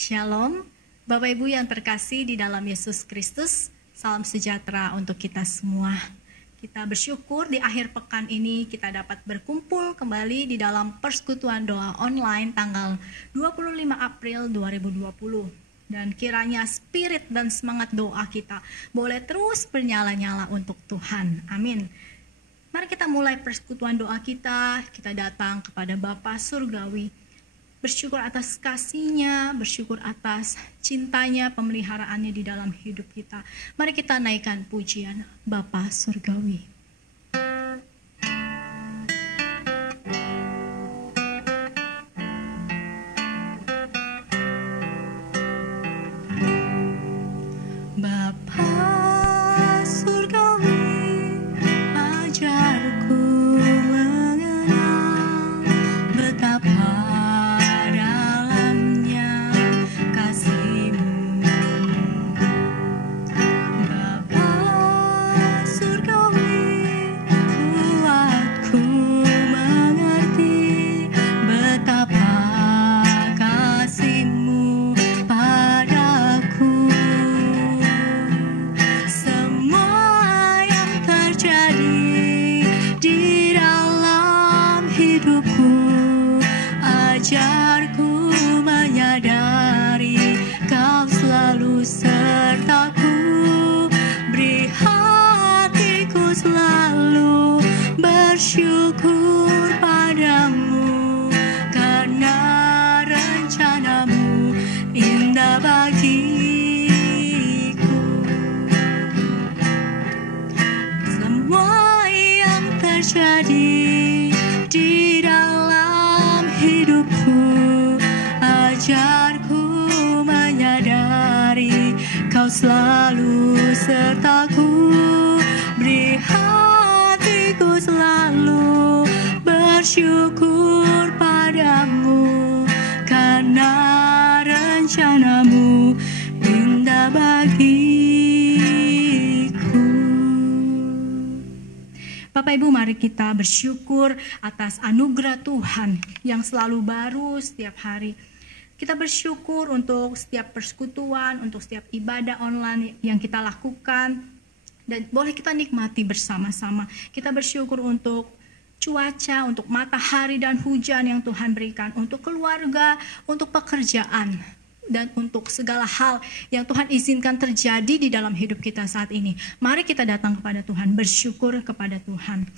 Shalom, Bapak Ibu yang terkasih di dalam Yesus Kristus, salam sejahtera untuk kita semua. Kita bersyukur di akhir pekan ini kita dapat berkumpul kembali di dalam persekutuan doa online tanggal 25 April 2020. Dan kiranya spirit dan semangat doa kita boleh terus bernyala-nyala untuk Tuhan. Amin. Mari kita mulai persekutuan doa kita datang kepada Bapa Surgawi. Bersyukur atas kasih-Nya, bersyukur atas cintanya, pemeliharaannya di dalam hidup kita. Mari kita naikkan pujian Bapa Surgawi. Bapa Surgawi, ajarku mengenal betapa bersyukur padamu karena rencanamu indah bagiku. Semua yang terjadi di dalam hidupku, ajarku menyadari kau selalu sertaku. Beri hatiku selalu bersyukur padamu karena rencanamu indah bagiku. Bapak Ibu, mari kita bersyukur atas anugerah Tuhan yang selalu baru setiap hari. Kita bersyukur untuk setiap persekutuan, untuk setiap ibadah online yang kita lakukan. Dan boleh kita nikmati bersama-sama. Kita bersyukur untuk cuaca, untuk matahari dan hujan yang Tuhan berikan, untuk keluarga, untuk pekerjaan, dan untuk segala hal yang Tuhan izinkan terjadi di dalam hidup kita saat ini. Mari kita datang kepada Tuhan, bersyukur kepada Tuhan.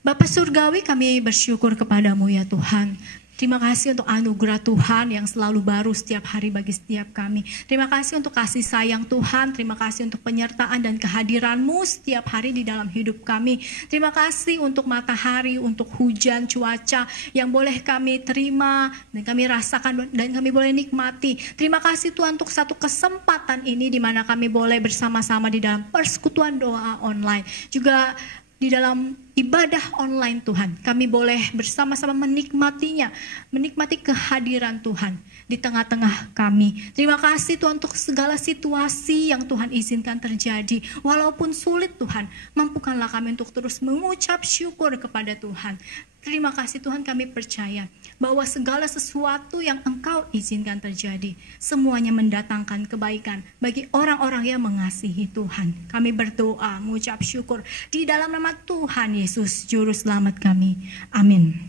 Bapa Surgawi, kami bersyukur kepadamu ya Tuhan. Terima kasih untuk anugerah Tuhan yang selalu baru setiap hari bagi setiap kami. Terima kasih untuk kasih sayang Tuhan. Terima kasih untuk penyertaan dan kehadiran-Mu setiap hari di dalam hidup kami. Terima kasih untuk matahari, untuk hujan, cuaca yang boleh kami terima dan kami rasakan dan kami boleh nikmati. Terima kasih Tuhan untuk satu kesempatan ini di mana kami boleh bersama-sama di dalam persekutuan doa online. Juga di dalam ibadah online Tuhan, kami boleh bersama-sama menikmatinya, menikmati kehadiran Tuhan di tengah-tengah kami. Terima kasih Tuhan untuk segala situasi yang Tuhan izinkan terjadi. Walaupun sulit Tuhan, mampukanlah kami untuk terus mengucap syukur kepada Tuhan. Terima kasih Tuhan, kami percaya bahwa segala sesuatu yang Engkau izinkan terjadi, semuanya mendatangkan kebaikan bagi orang-orang yang mengasihi Tuhan. Kami berdoa, mengucap syukur di dalam nama Tuhan Yesus, Juru Selamat kami. Amin.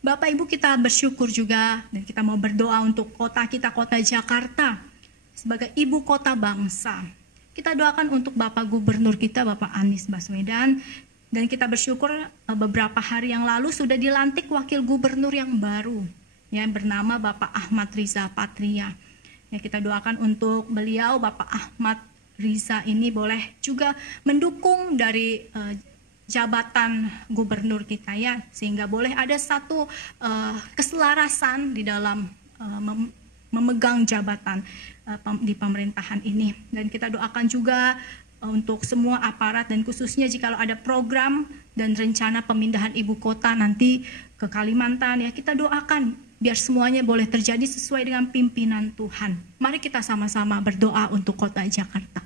Bapak Ibu, kita bersyukur juga dan kita mau berdoa untuk kota kita, kota Jakarta, sebagai ibu kota bangsa. Kita doakan untuk Bapak Gubernur kita, Bapak Anies Baswedan. Dan kita bersyukur beberapa hari yang lalu sudah dilantik wakil gubernur yang baru, yang bernama Bapak Ahmad Riza Patria. Ya, kita doakan untuk beliau, Bapak Ahmad Riza ini boleh juga mendukung dari jabatan gubernur kita ya, sehingga boleh ada satu keselarasan di dalam memegang jabatan di pemerintahan ini. Dan kita doakan juga untuk semua aparat dan khususnya jika ada program dan rencana pemindahan ibu kota nanti ke Kalimantan ya, kita doakan biar semuanya boleh terjadi sesuai dengan pimpinan Tuhan. Mari kita sama-sama berdoa untuk kota Jakarta.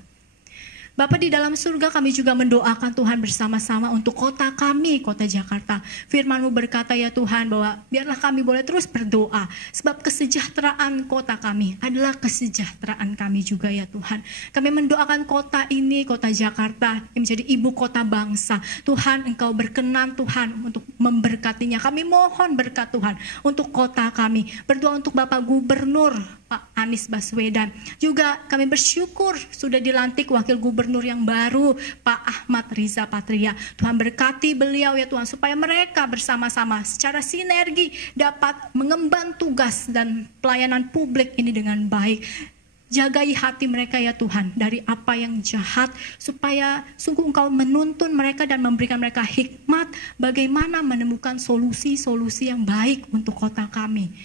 Bapa di dalam surga, kami juga mendoakan Tuhan bersama-sama untuk kota kami, kota Jakarta. Firman-Mu berkata ya Tuhan bahwa biarlah kami boleh terus berdoa. Sebab kesejahteraan kota kami adalah kesejahteraan kami juga ya Tuhan. Kami mendoakan kota ini, kota Jakarta yang menjadi ibu kota bangsa. Tuhan, Engkau berkenan Tuhan untuk memberkatinya. Kami mohon berkat Tuhan untuk kota kami. Berdoa untuk Bapak Gubernur Pak Anies Baswedan. Juga kami bersyukur sudah dilantik wakil gubernur yang baru, Pak Ahmad Riza Patria. Tuhan berkati beliau ya Tuhan, supaya mereka bersama-sama secara sinergi dapat mengemban tugas dan pelayanan publik ini dengan baik. Jagai hati mereka ya Tuhan dari apa yang jahat, supaya sungguh Engkau menuntun mereka dan memberikan mereka hikmat bagaimana menemukan solusi-solusi yang baik untuk kota kami.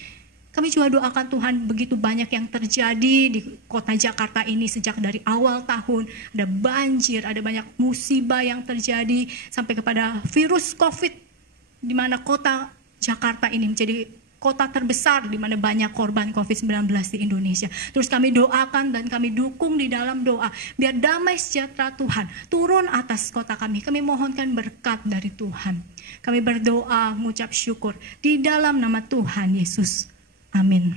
Kami juga doakan Tuhan, begitu banyak yang terjadi di kota Jakarta ini sejak dari awal tahun. Ada banjir, ada banyak musibah yang terjadi sampai kepada virus COVID, di mana kota Jakarta ini menjadi kota terbesar di mana banyak korban COVID-19 di Indonesia. Terus kami doakan dan kami dukung di dalam doa, biar damai sejahtera Tuhan turun atas kota kami. Kami mohonkan berkat dari Tuhan. Kami berdoa, mengucap syukur di dalam nama Tuhan Yesus. Amin.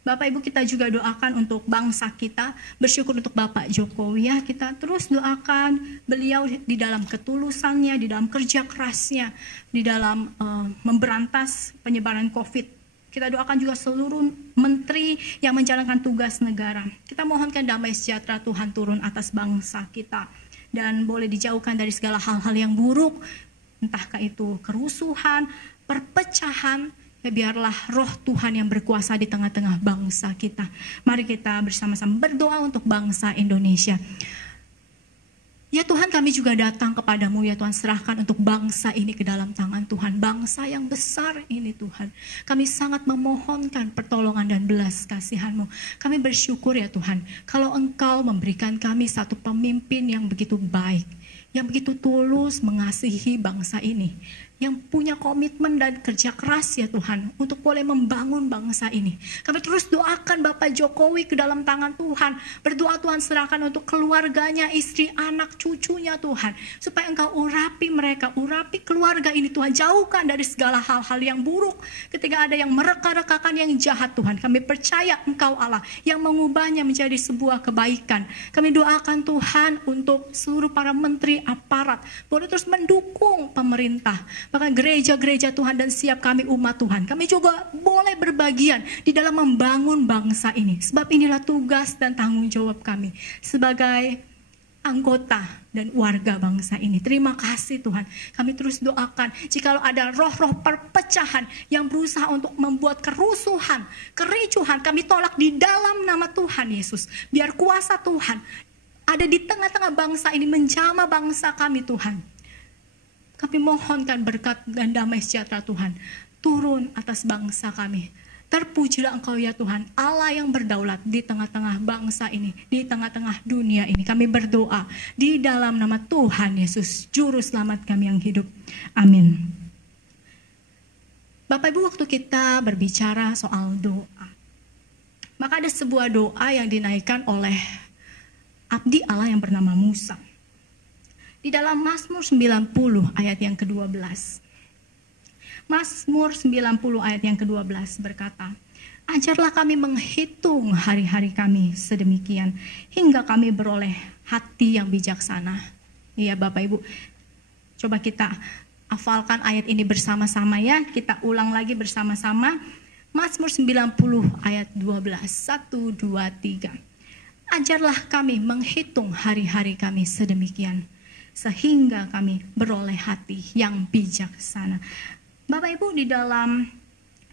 Bapak Ibu, kita juga doakan untuk bangsa kita, bersyukur untuk Bapak Jokowi ya, kita terus doakan beliau di dalam ketulusannya, di dalam kerja kerasnya, di dalam memberantas penyebaran COVID. Kita doakan juga seluruh menteri yang menjalankan tugas negara. Kita mohonkan damai sejahtera Tuhan turun atas bangsa kita, dan boleh dijauhkan dari segala hal-hal yang buruk, entahkah itu kerusuhan, perpecahan. Ya, biarlah roh Tuhan yang berkuasa di tengah-tengah bangsa kita. Mari kita bersama-sama berdoa untuk bangsa Indonesia. Ya Tuhan, kami juga datang kepadamu ya Tuhan, serahkan untuk bangsa ini ke dalam tangan Tuhan. Bangsa yang besar ini Tuhan. Kami sangat memohonkan pertolongan dan belas kasihan-Mu. Kami bersyukur ya Tuhan, kalau Engkau memberikan kami satu pemimpin yang begitu baik, yang begitu tulus mengasihi bangsa ini, yang punya komitmen dan kerja keras ya Tuhan untuk boleh membangun bangsa ini. Kami terus doakan Bapak Jokowi ke dalam tangan Tuhan. Berdoa Tuhan, serahkan untuk keluarganya, istri, anak, cucunya Tuhan. Supaya Engkau urapi mereka, urapi keluarga ini Tuhan. Jauhkan dari segala hal-hal yang buruk. Ketika ada yang mereka-rekakan yang jahat Tuhan, kami percaya Engkau Allah yang mengubahnya menjadi sebuah kebaikan. Kami doakan Tuhan untuk seluruh para menteri, aparat, boleh terus mendukung pemerintah. Bahkan gereja-gereja Tuhan dan siap kami umat Tuhan. Kami juga boleh berbagian di dalam membangun bangsa ini. Sebab inilah tugas dan tanggung jawab kami sebagai anggota dan warga bangsa ini. Terima kasih Tuhan. Kami terus doakan jikalau ada roh-roh perpecahan yang berusaha untuk membuat kerusuhan, kericuhan, kami tolak di dalam nama Tuhan Yesus. Biar kuasa Tuhan ada di tengah-tengah bangsa ini, menjamah bangsa kami Tuhan. Kami mohonkan berkat dan damai sejahtera Tuhan turun atas bangsa kami. Terpujilah Engkau ya Tuhan, Allah yang berdaulat di tengah-tengah bangsa ini, di tengah-tengah dunia ini. Kami berdoa di dalam nama Tuhan Yesus, Juru Selamat kami yang hidup. Amin. Bapak Ibu, waktu kita berbicara soal doa, maka ada sebuah doa yang dinaikkan oleh abdi Allah yang bernama Musa. Di dalam Mazmur 90 ayat yang ke-12. Mazmur 90 ayat yang ke-12 berkata, ajarlah kami menghitung hari-hari kami sedemikian, hingga kami beroleh hati yang bijaksana. Iya Bapak Ibu, coba kita hafalkan ayat ini bersama-sama ya. Kita ulang lagi bersama-sama. Mazmur 90 ayat 12. 1, 2, 3. Ajarlah kami menghitung hari-hari kami sedemikian, sehingga kami beroleh hati yang bijaksana. Bapak Ibu, di dalam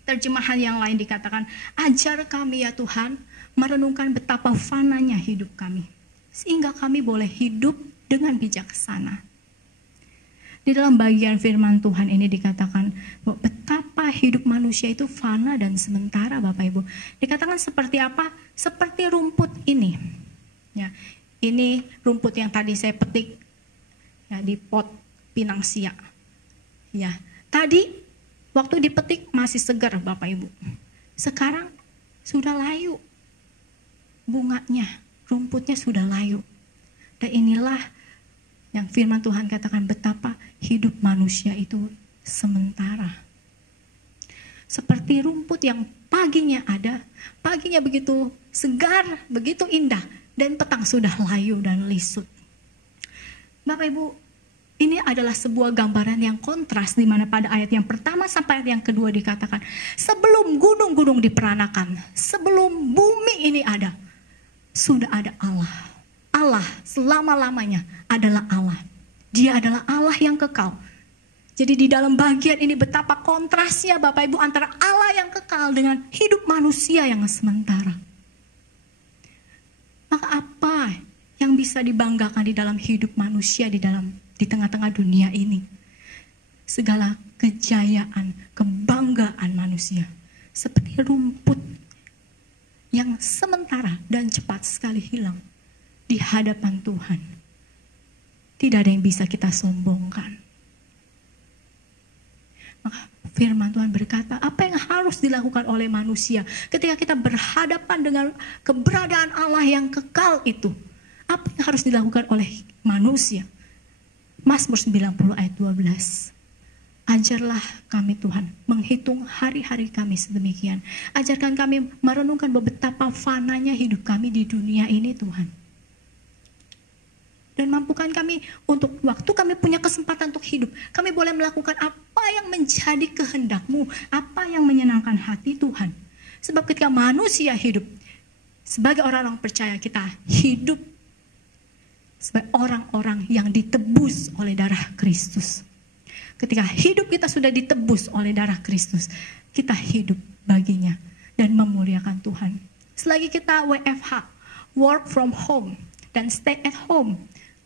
terjemahan yang lain dikatakan, ajar kami ya Tuhan merenungkan betapa fananya hidup kami, sehingga kami boleh hidup dengan bijaksana. Di dalam bagian firman Tuhan ini dikatakan bahwa betapa hidup manusia itu fana dan sementara Bapak Ibu. Dikatakan seperti apa? Seperti rumput ini. Ya, ini rumput yang tadi saya petik ya, di pot pinang siak. Ya, tadi waktu dipetik masih segar Bapak Ibu. Sekarang sudah layu bunganya, rumputnya sudah layu. Dan inilah yang firman Tuhan katakan betapa hidup manusia itu sementara. Seperti rumput yang paginya ada, paginya begitu segar, begitu indah, dan petang sudah layu dan lisut. Bapak Ibu, ini adalah sebuah gambaran yang kontras di mana pada ayat yang pertama sampai ayat yang kedua dikatakan, sebelum gunung-gunung diperanakan, sebelum bumi ini ada, sudah ada Allah. Allah selama-lamanya adalah Allah. Dia adalah Allah yang kekal. Jadi di dalam bagian ini betapa kontrasnya Bapak Ibu antara Allah yang kekal dengan hidup manusia yang sementara. Maka apa yang bisa dibanggakan di dalam hidup manusia di tengah-tengah dunia ini? Segala kejayaan, kebanggaan manusia seperti rumput yang sementara dan cepat sekali hilang di hadapan Tuhan. Tidak ada yang bisa kita sombongkan. Maka firman Tuhan berkata, apa yang harus dilakukan oleh manusia ketika kita berhadapan dengan keberadaan Allah yang kekal itu? Apa yang harus dilakukan oleh manusia? Mazmur 90 ayat 12. Ajarlah kami Tuhan menghitung hari-hari kami sedemikian. Ajarkan kami merenungkan betapa fananya hidup kami di dunia ini Tuhan. Dan mampukan kami untuk waktu kami punya kesempatan untuk hidup, kami boleh melakukan apa yang menjadi kehendak-Mu, apa yang menyenangkan hati Tuhan. Sebab ketika manusia hidup, sebagai orang-orang percaya kita hidup sebagai orang-orang yang ditebus oleh darah Kristus. Ketika hidup kita sudah ditebus oleh darah Kristus, kita hidup baginya dan memuliakan Tuhan. Selagi kita WFH, work from home, dan stay at home,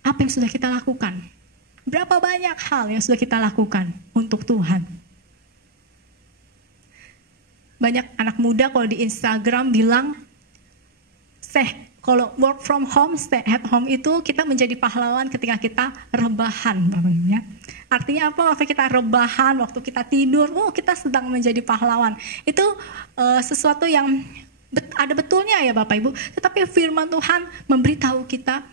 apa yang sudah kita lakukan? Berapa banyak hal yang sudah kita lakukan untuk Tuhan? Banyak anak muda kalau di Instagram bilang, kalau work from home, stay at home itu kita menjadi pahlawan ketika kita rebahan. Ya. Artinya apa? Waktu kita rebahan, waktu kita tidur, kita sedang menjadi pahlawan. Itu sesuatu yang ada betulnya ya Bapak Ibu. Tetapi firman Tuhan memberitahu kita,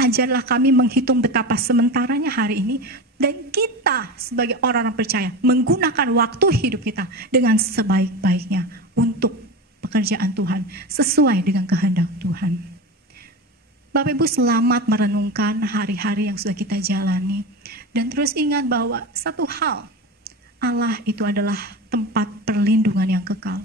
ajarlah kami menghitung betapa sementaranya hari ini. Dan kita sebagai orang-orang percaya menggunakan waktu hidup kita dengan sebaik-baiknya untuk pekerjaan Tuhan. Sesuai dengan kehendak Tuhan. Bapak Ibu selamat merenungkan hari-hari yang sudah kita jalani. Dan terus ingat bahwa satu hal, Allah itu adalah tempat perlindungan yang kekal.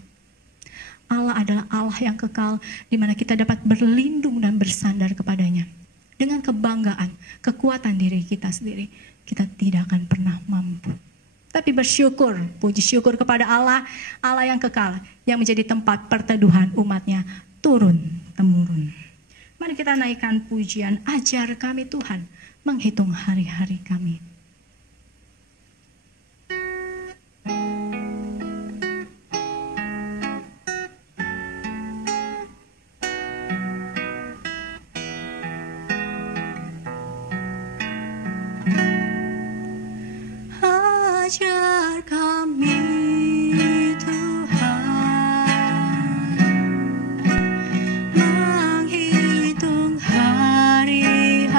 Allah adalah Allah yang kekal di mana kita dapat berlindung dan bersandar kepadanya. Dengan kebanggaan, kekuatan diri kita sendiri, kita tidak akan pernah mampu. Tapi bersyukur, puji syukur kepada Allah, Allah yang kekal, yang menjadi tempat perteduhan umatnya turun-temurun. Mari kita naikkan pujian, ajar kami Tuhan menghitung hari-hari kami. Ajar kami Tuhan menghitung hari-hari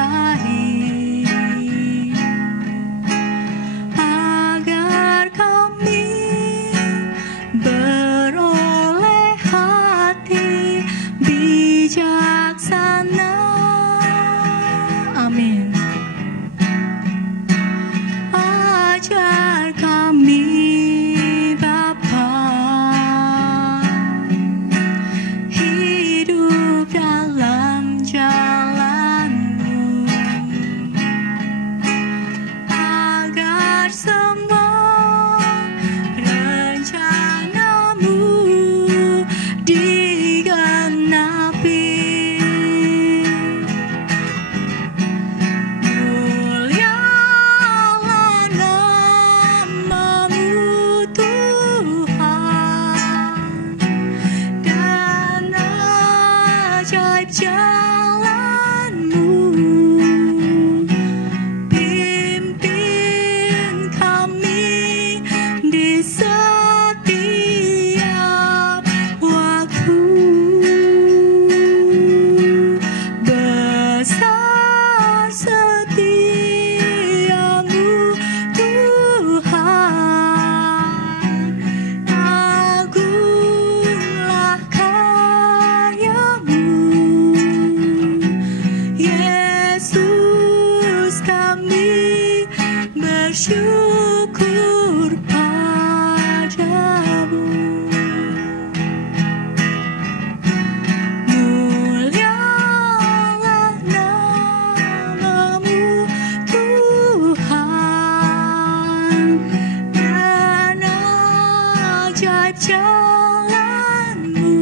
jalanmu,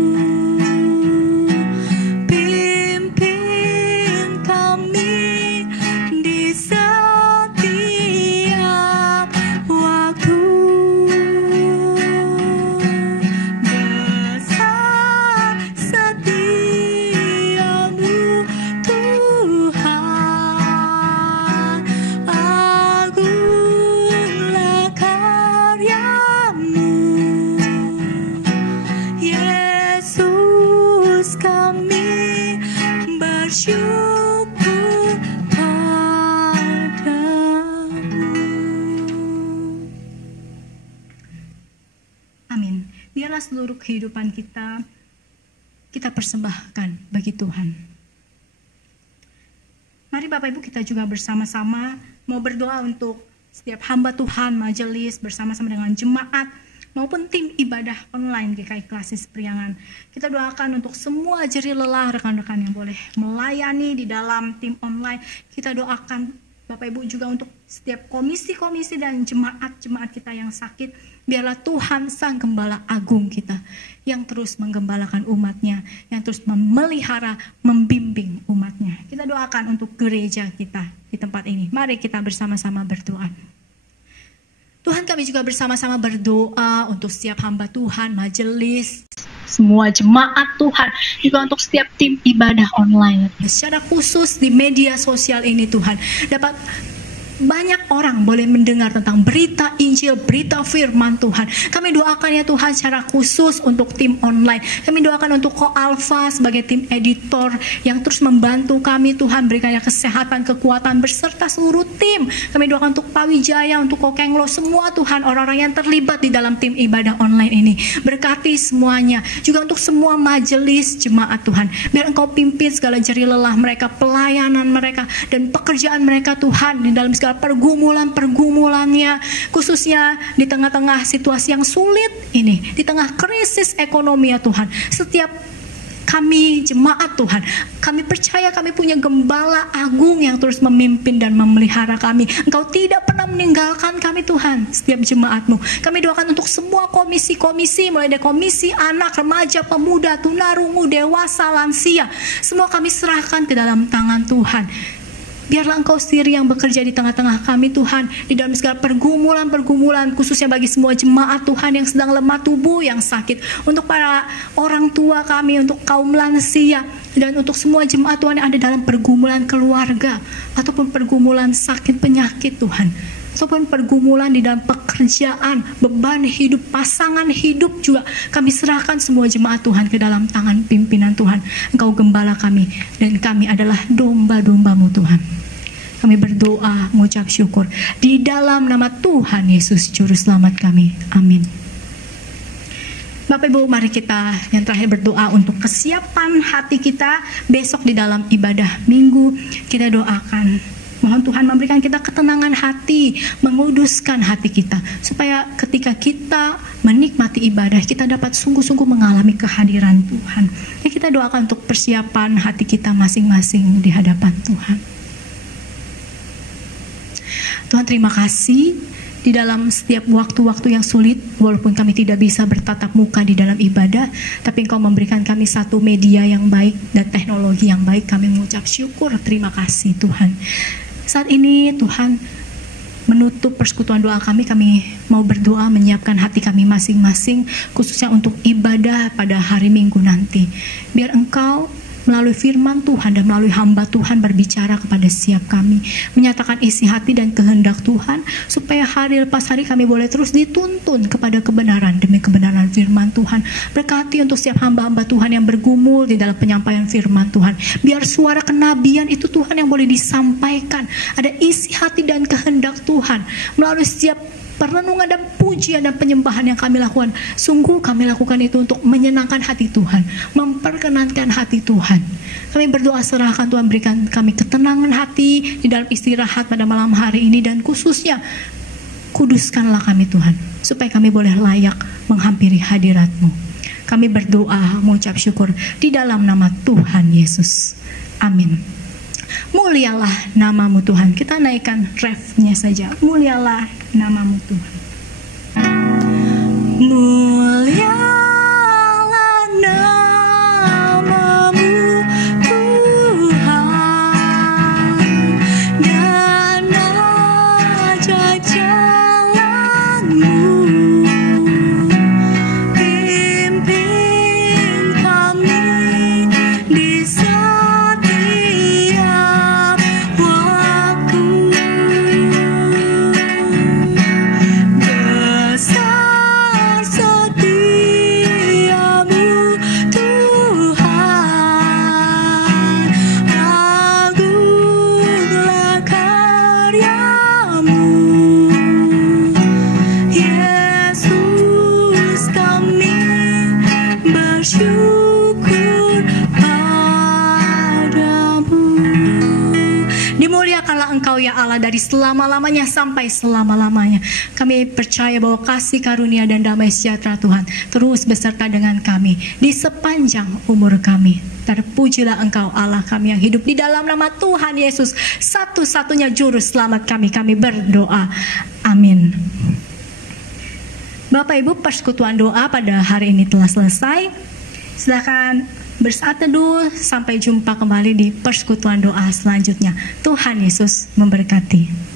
pimpin kami di setiap waktu. Besar setiamu Tuhan, agunglah karyamu. Yesus, kami bersyukur padamu. Amin. Biarlah seluruh kehidupan kita persembahkan bagi Tuhan. Mari Bapak Ibu kita juga bersama-sama mau berdoa untuk setiap hamba Tuhan, majelis, bersama-sama dengan jemaat, maupun tim ibadah online GKI Klasis Priangan. Kita doakan untuk semua jerih lelah rekan-rekan yang boleh melayani di dalam tim online. Kita doakan Bapak Ibu juga untuk setiap komisi-komisi dan jemaat-jemaat kita yang sakit. Biarlah Tuhan Sang Gembala Agung kita yang terus menggembalakan umatnya, yang terus memelihara, membimbing umatnya. Kita doakan untuk gereja kita di tempat ini. Mari kita bersama-sama berdoa. Tuhan, kami juga bersama-sama berdoa untuk setiap hamba Tuhan, majelis, semua jemaat Tuhan, juga untuk setiap tim ibadah online. Secara khusus di media sosial ini Tuhan, dapat banyak orang boleh mendengar tentang berita Injil, berita firman Tuhan. Kami doakan ya Tuhan secara khusus untuk tim online. Kami doakan untuk Ko Alfa sebagai tim editor yang terus membantu kami Tuhan, berikannya kesehatan, kekuatan beserta seluruh tim. Kami doakan untuk Pak Wijaya, untuk Ko Kenglo, semua Tuhan orang-orang yang terlibat di dalam tim ibadah online ini. Berkati semuanya. Juga untuk semua majelis jemaat Tuhan. Biar Engkau pimpin segala jerih lelah mereka, pelayanan mereka, dan pekerjaan mereka Tuhan di dalam segala pergumulan-pergumulannya, khususnya di tengah-tengah situasi yang sulit ini, di tengah krisis ekonomi ya Tuhan. Setiap kami jemaat Tuhan, kami percaya kami punya Gembala Agung yang terus memimpin dan memelihara kami. Engkau tidak pernah meninggalkan kami Tuhan, setiap jemaat-Mu. Kami doakan untuk semua komisi-komisi, mulai dari komisi anak, remaja, pemuda, tunarungu, dewasa, lansia. Semua kami serahkan ke dalam tangan Tuhan. Biarlah Engkau sendiri yang bekerja di tengah-tengah kami Tuhan, di dalam segala pergumulan-pergumulan, khususnya bagi semua jemaat Tuhan yang sedang lemah tubuh, yang sakit, untuk para orang tua kami, untuk kaum lansia, dan untuk semua jemaat Tuhan yang ada dalam pergumulan keluarga, ataupun pergumulan sakit penyakit Tuhan, ataupun pergumulan di dalam pekerjaan, beban hidup, pasangan hidup juga. Kami serahkan semua jemaat Tuhan ke dalam tangan pimpinan Tuhan. Engkau gembala kami, dan kami adalah domba-domba-Mu Tuhan. Kami berdoa, mengucap syukur di dalam nama Tuhan Yesus Juru Selamat kami. Amin. Bapak Ibu, mari kita yang terakhir berdoa untuk kesiapan hati kita besok di dalam ibadah minggu. Kita doakan, mohon Tuhan memberikan kita ketenangan hati, menguduskan hati kita, supaya ketika kita menikmati ibadah, kita dapat sungguh-sungguh mengalami kehadiran Tuhan. Ya, kita doakan untuk persiapan hati kita masing-masing di hadapan Tuhan. Tuhan, terima kasih di dalam setiap waktu-waktu yang sulit, walaupun kami tidak bisa bertatap muka di dalam ibadah, tapi Engkau memberikan kami satu media yang baik dan teknologi yang baik. Kami mengucap syukur, terima kasih Tuhan. Saat ini Tuhan menutup persekutuan doa kami mau berdoa menyiapkan hati kami masing-masing, khususnya untuk ibadah pada hari Minggu nanti. Biar Engkau melalui firman Tuhan dan melalui hamba Tuhan berbicara kepada setiap kami, menyatakan isi hati dan kehendak Tuhan, supaya hari lepas hari kami boleh terus dituntun kepada kebenaran demi kebenaran firman Tuhan. Berkati untuk setiap hamba-hamba Tuhan yang bergumul di dalam penyampaian firman Tuhan. Biar suara kenabian itu Tuhan yang boleh disampaikan, ada isi hati dan kehendak Tuhan melalui setiap perenungan dan pujian dan penyembahan yang kami lakukan. Sungguh kami lakukan itu untuk menyenangkan hati Tuhan, memperkenankan hati Tuhan. Kami berdoa, serahkan Tuhan, berikan kami ketenangan hati di dalam istirahat pada malam hari ini, dan khususnya kuduskanlah kami Tuhan, supaya kami boleh layak menghampiri hadirat-Mu. Kami berdoa mengucap syukur di dalam nama Tuhan Yesus. Amin. Mulialah nama-Mu Tuhan. Kita naikkan refnya saja. Mulialah nama-Mu Tuhan. Mulia Engkau ya Allah dari selama-lamanya sampai selama-lamanya. Kami percaya bahwa kasih karunia dan damai sejahtera Tuhan terus beserta dengan kami di sepanjang umur kami. Terpujilah Engkau Allah kami yang hidup di dalam nama Tuhan Yesus, satu-satunya juru selamat kami. Kami berdoa. Amin. Bapak Ibu, persekutuan doa pada hari ini telah selesai. Silakan bersaat teduh, sampai jumpa kembali di persekutuan doa selanjutnya. Tuhan Yesus memberkati.